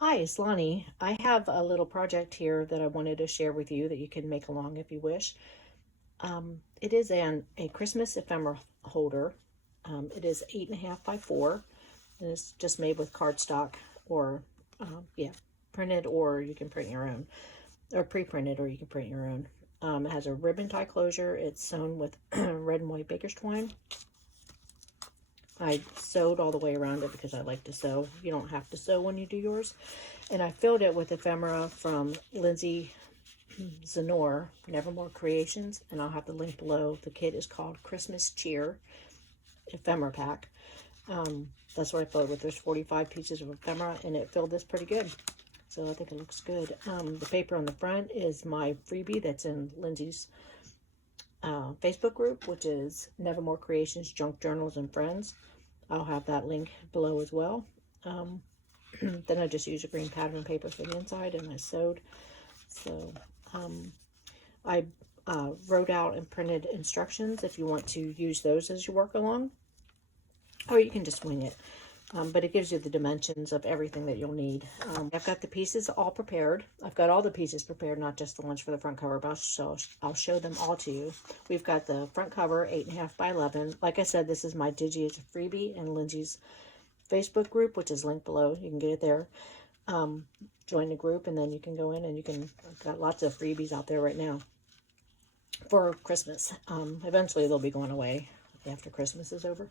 Hi, it's Lonnie. I have a little project here that I wanted to share with you that you can make along if you wish. It is a Christmas ephemera holder. It is 8.5 by 4, and it's just made with cardstock or, yeah, printed, or you can print your own, or pre-printed, or you can print your own. It has a ribbon tie closure. It's sewn with red and white baker's twine. I sewed all the way around it because I like to sew. You don't have to sew when you do yours. And I filled it with ephemera from Lindsey, Zenor, Nevermore Creations, and I'll have the link below. The kit is called Christmas Cheer Ephemera Pack. That's what I filled with. There's 45 pieces of ephemera, and it filled this pretty good. So I think it looks good. The paper on the front is my freebie that's in Lindsey's Facebook group, which is Nevermore Creations, Junk Journals, and Friends. I'll have that link below as well. Then I just used a green pattern paper for the inside, and I sewed. So I wrote out and printed instructions if you want to use those as you work along, or you can just wing it. But it gives you the dimensions of everything that you'll need. I've got the pieces all prepared. I've got all the pieces prepared, not just the ones for the front cover, but I'll show them all to you. We've got the front cover, 8.5 by 11. Like I said, this is my Digi. It's a freebie in Lindsey's Facebook group, which is linked below. You can get it there. Join the group, and then you can go in and you can, I've got lots of freebies out there right now for Christmas. Eventually they'll be going away after Christmas is over.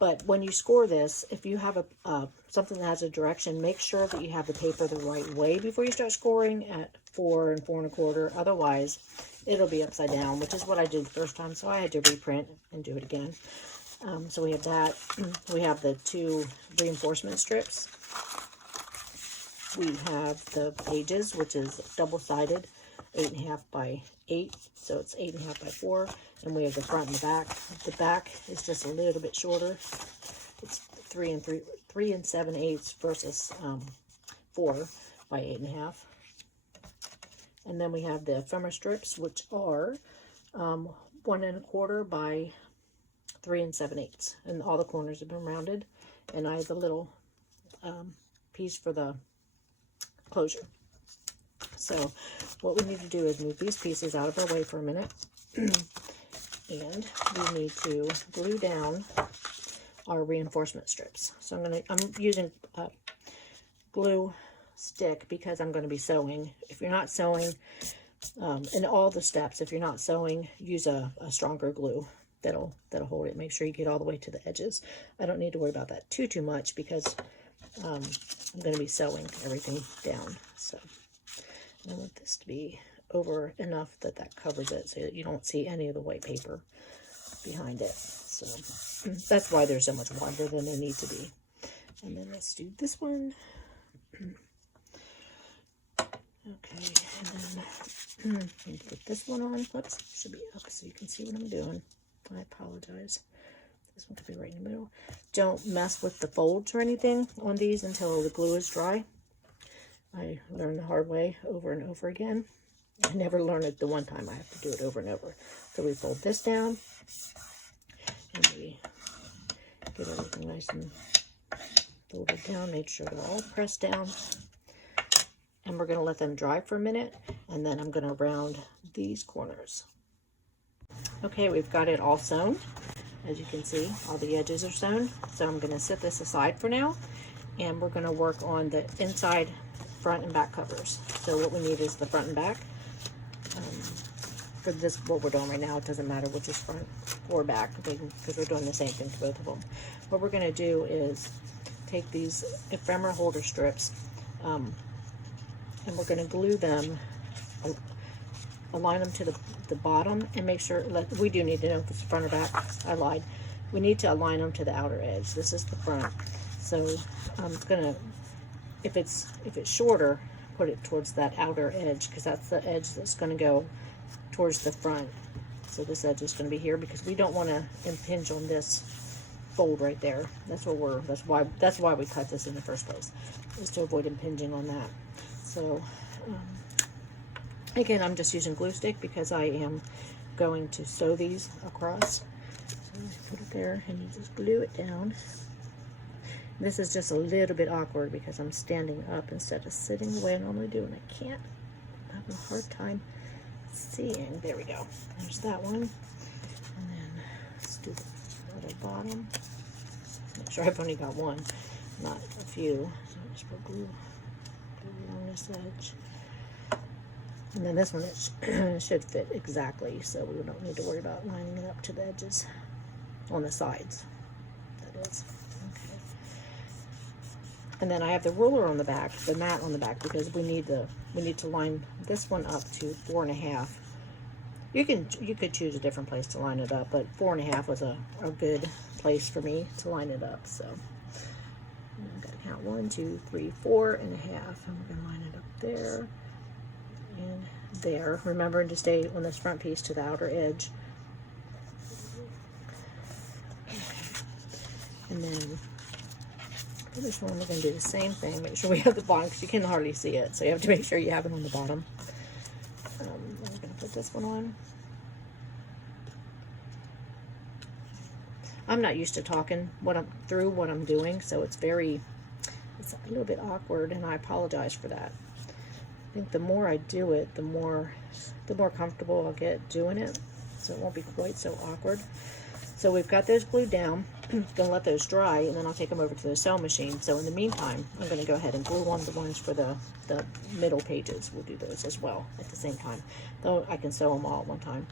But when you score this, if you have something that has a direction, make sure that you have the paper the right way before you start scoring at 4 and 4 1/4. Otherwise, it'll be upside down, which is what I did the first time. So I had to reprint and do it again. So we have that. We have the 2 reinforcement strips. We have the pages, which is double-sided, 8.5 by 8. So it's 8.5 by 4. And we have the front and the back. The back is just a little bit shorter. It's 3 and 7/8 versus 4 by 8.5. And then we have the ephemera strips, which are 1 1/4 by 3 7/8. And all the corners have been rounded. And I have a little piece for the closure. So what we need to do is move these pieces out of our way for a minute. And we need to glue down our reinforcement strips. So I'm using glue stick because I'm going to be sewing. If you're not sewing, in all the steps, if you're not sewing, use a stronger glue that'll hold it. Make sure you get all the way to the edges. I don't need to worry about that too much because I'm going to be sewing everything down. So I want this to be over enough that covers it so that you don't see any of the white paper behind it. So that's why they're so much wider than they need to be. And then let's do this one. Okay, and then put this one on. Oops, should be up so you can see what I'm doing. I apologize. This one could be right in the middle. Don't mess with the folds or anything on these until the glue is dry. I learned the hard way over and over again. I never learn it the one time. I have to do it over and over. So we fold this down, and we get everything nice and folded down. Make sure they're all pressed down. And we're going to let them dry for a minute, and then I'm going to round these corners. Okay, we've got it all sewn. As you can see, all the edges are sewn. So I'm going to set this aside for now, and we're going to work on the inside, front, and back covers. So what we need is the front and back. For this, what we're doing right now, it doesn't matter which is front or back because we're doing the same thing to both of them. What we're going to do is take these ephemera holder strips and we're going to glue them, align them to the bottom, and make sure that we do need to know if it's front or back. I lied. We need to align them to the outer edge. This is the front. So I'm going to, if it's shorter, put it towards that outer edge because that's the edge that's going to go towards the front. So this edge is going to be here because we don't want to impinge on this fold right there. That's why we cut this in the first place, is to avoid impinging on that. So again, I'm just using glue stick because I am going to sew these across. So put it there and you just glue it down. This is just a little bit awkward because I'm standing up instead of sitting the way I normally do, and I can't. I'm having a hard time seeing. There we go. There's that one. And then let's do the other bottom. Make sure I've only got one, not a few. So I'll just put glue along this edge. And then this one, it should fit exactly, so we don't need to worry about lining it up to the edges on the sides. That is. Okay. And then I have the ruler on the back, the mat on the back, because we need to line this one up to 4.5. You could choose a different place to line it up, but 4.5 was a good place for me to line it up. So I'm gonna count 1, 2, 3, 4.5, and we're gonna line it up there and there. Remembering to stay on this front piece to the outer edge. Okay. And then for this one, we're going to do the same thing. Make sure we have the bottom, because you can hardly see it. So you have to make sure you have it on the bottom. We're going to put this one on. I'm not used to talking through what I'm doing, so it's a little bit awkward, and I apologize for that. I think the more I do it, the more comfortable I'll get doing it, so it won't be quite so awkward. So we've got those glued down. I'm going to let those dry, and then I'll take them over to the sewing machine. So in the meantime, I'm going to go ahead and glue on the ones for the middle pages. We'll do those as well at the same time, though I can sew them all at one time.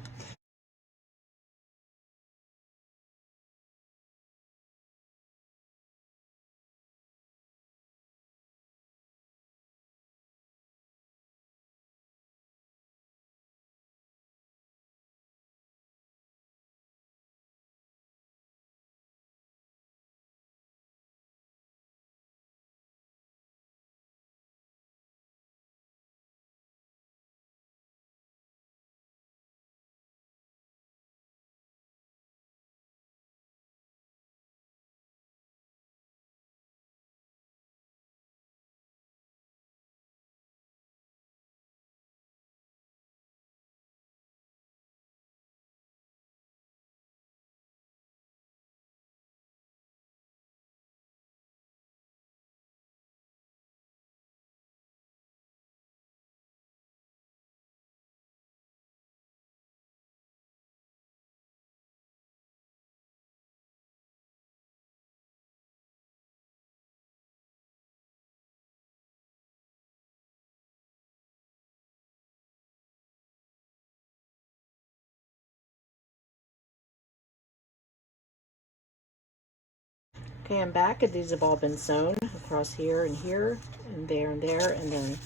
Okay, I'm back, and these have all been sewn across here, and there, and there, and then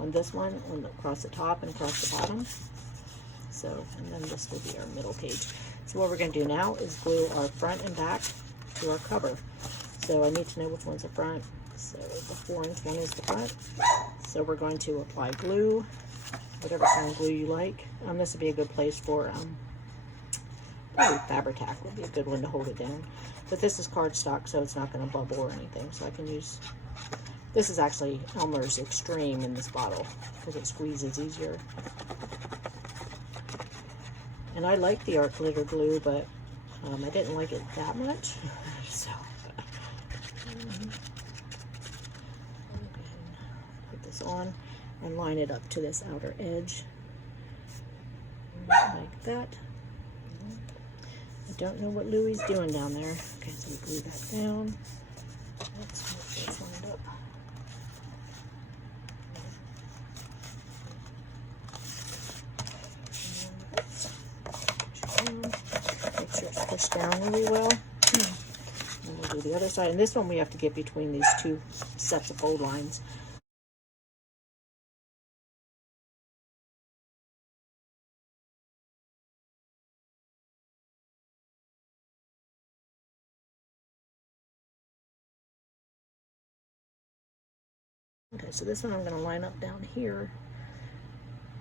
on this one, across the top and across the bottom. So, and then this will be our middle page. So what we're going to do now is glue our front and back to our cover. So I need to know which one's the front. So the 4-inch one is the front. So we're going to apply glue, whatever kind of glue you like. This would be a good place for probably Fabri-Tac would be a good one to hold it down. But this is cardstock, so it's not going to bubble or anything. So I can use, this is actually Elmer's Extreme in this bottle because it squeezes easier. And I like the art glitter glue, but I didn't like it that much. So put this on and line it up to this outer edge like that. I don't know what Louie's doing down there. Okay, so we glue that down. Let's make this lined up. Make sure it's pushed down really well. And we'll do the other side. And this one we have to get between these two sets of fold lines. Okay, so this one I'm going to line up down here.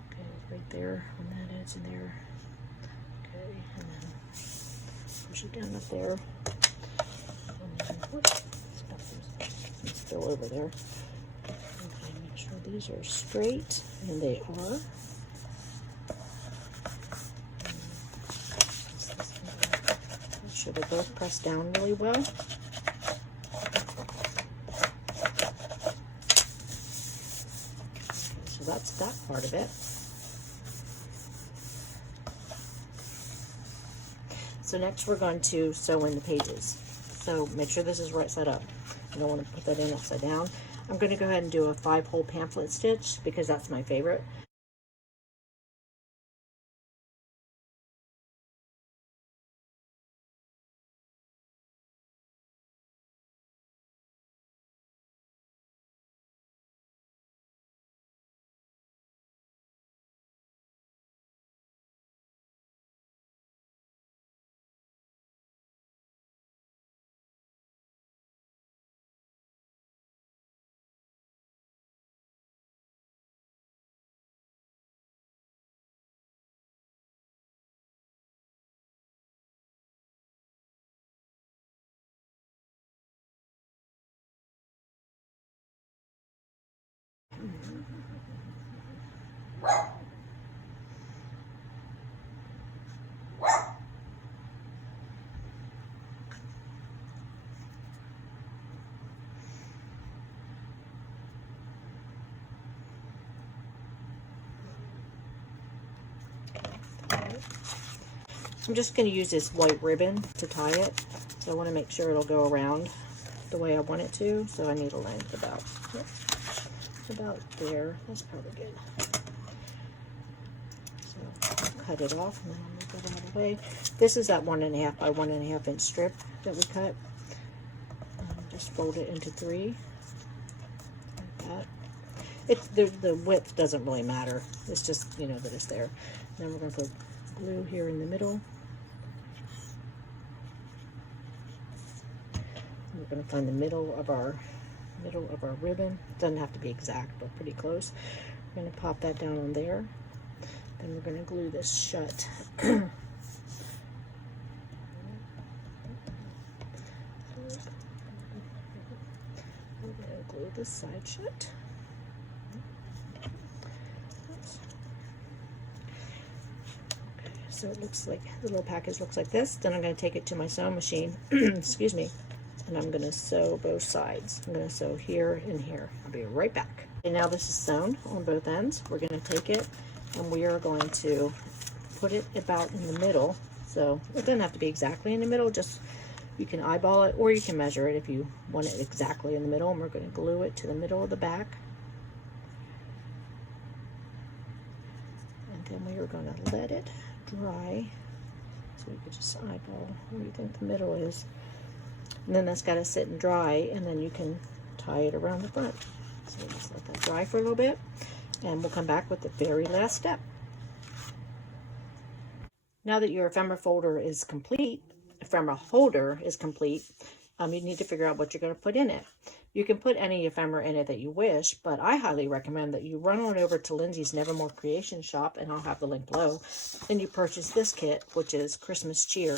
Okay, right there on that edge and there. Okay, and then push it down up there. And then, whoops, it's still over there. Okay, make sure these are straight, and they are. Make sure they're both pressed down really well. So that's that part of it. So next we're going to sew in the pages. So make sure this is right set up. You don't want to put that in upside down. I'm going to go ahead and do a 5-hole pamphlet stitch because that's my favorite. I'm just going to use this white ribbon to tie it. So I want to make sure it'll go around the way I want it to. So I need a length about there. That's probably good. So cut it off and then I'll move that out of the way. This is that 1.5 by 1.5 inch strip that we cut. Just fold it into 3 like that. The width doesn't really matter. It's just, you know, that it's there. Then we're going to put glue here in the middle. We're going to find the middle of our ribbon. It doesn't have to be exact, but pretty close. We're going to pop that down on there. Then we're going to glue this shut. We're going to glue this side shut. So it looks like the little package looks like this. Then I'm going to take it to my sewing machine, excuse me, and I'm going to sew both sides. I'm going to sew here and here. I'll be right back. And now this is sewn on both ends. We're going to take it and we are going to put it about in the middle. So it doesn't have to be exactly in the middle, just you can eyeball it or you can measure it if you want it exactly in the middle. And we're going to glue it to the middle of the back. And then we are going to let it dry, so you could just eyeball where you think the middle is, and then that's got to sit and dry, and then you can tie it around the front. So just let that dry for a little bit, and we'll come back with the very last step. Now that your ephemera folder is complete, ephemera holder is complete, you need to figure out what you're going to put in it. You can put any ephemera in it that you wish, but I highly recommend that you run on over to Lindsey's Nevermore Creation shop, and I'll have the link below, and you purchase this kit, which is Christmas Cheer.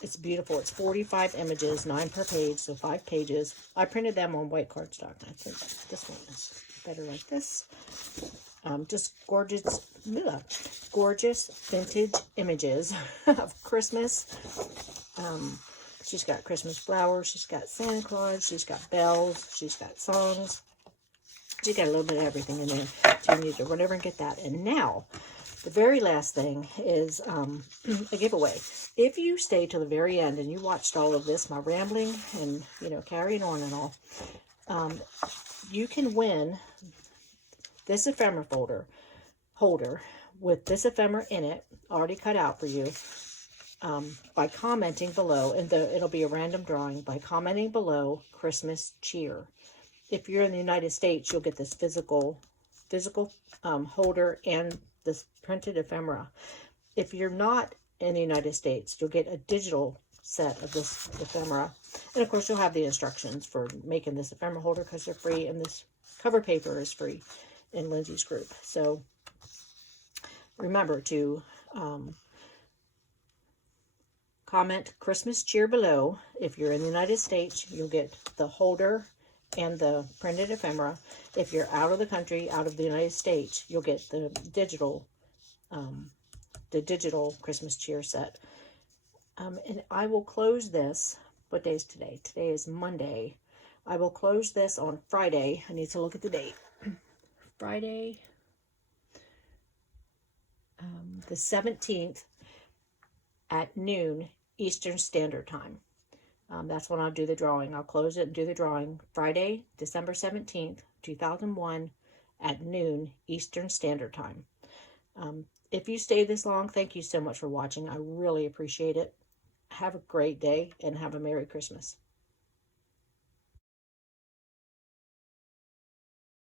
It's beautiful. It's 45 images, 9 per page, so 5 pages. I printed them on white cardstock. I think this one is better like this. Just gorgeous vintage images of Christmas. She's got Christmas flowers, she's got Santa Claus, she's got bells, she's got songs. She's got a little bit of everything in there. So you need to run over and get that. And now, the very last thing is a giveaway. If you stay till the very end and you watched all of this, my rambling and, you know, carrying on and all, you can win this ephemera holder with this ephemera in it, already cut out for you. By commenting below, and it'll be a random drawing, by commenting below Christmas Cheer. If you're in the United States, you'll get this physical holder and this printed ephemera. If you're not in the United States, you'll get a digital set of this ephemera. And of course, you'll have the instructions for making this ephemera holder because they're free, and this cover paper is free in Lindsey's group. So remember to comment Christmas Cheer below. If you're in the United States, you'll get the holder and the printed ephemera. If you're out of the country, out of the United States, you'll get the digital Christmas Cheer set. And I will close this. What day is today? Today is Monday. I will close this on Friday. I need to look at the date. Friday, the 17th at noon Eastern Standard Time. That's when I'll do the drawing. I'll close it and do the drawing Friday, December 17th, 2001 at noon Eastern Standard Time. If you stay this long, thank you so much for watching. I really appreciate it. Have a great day and have a Merry Christmas.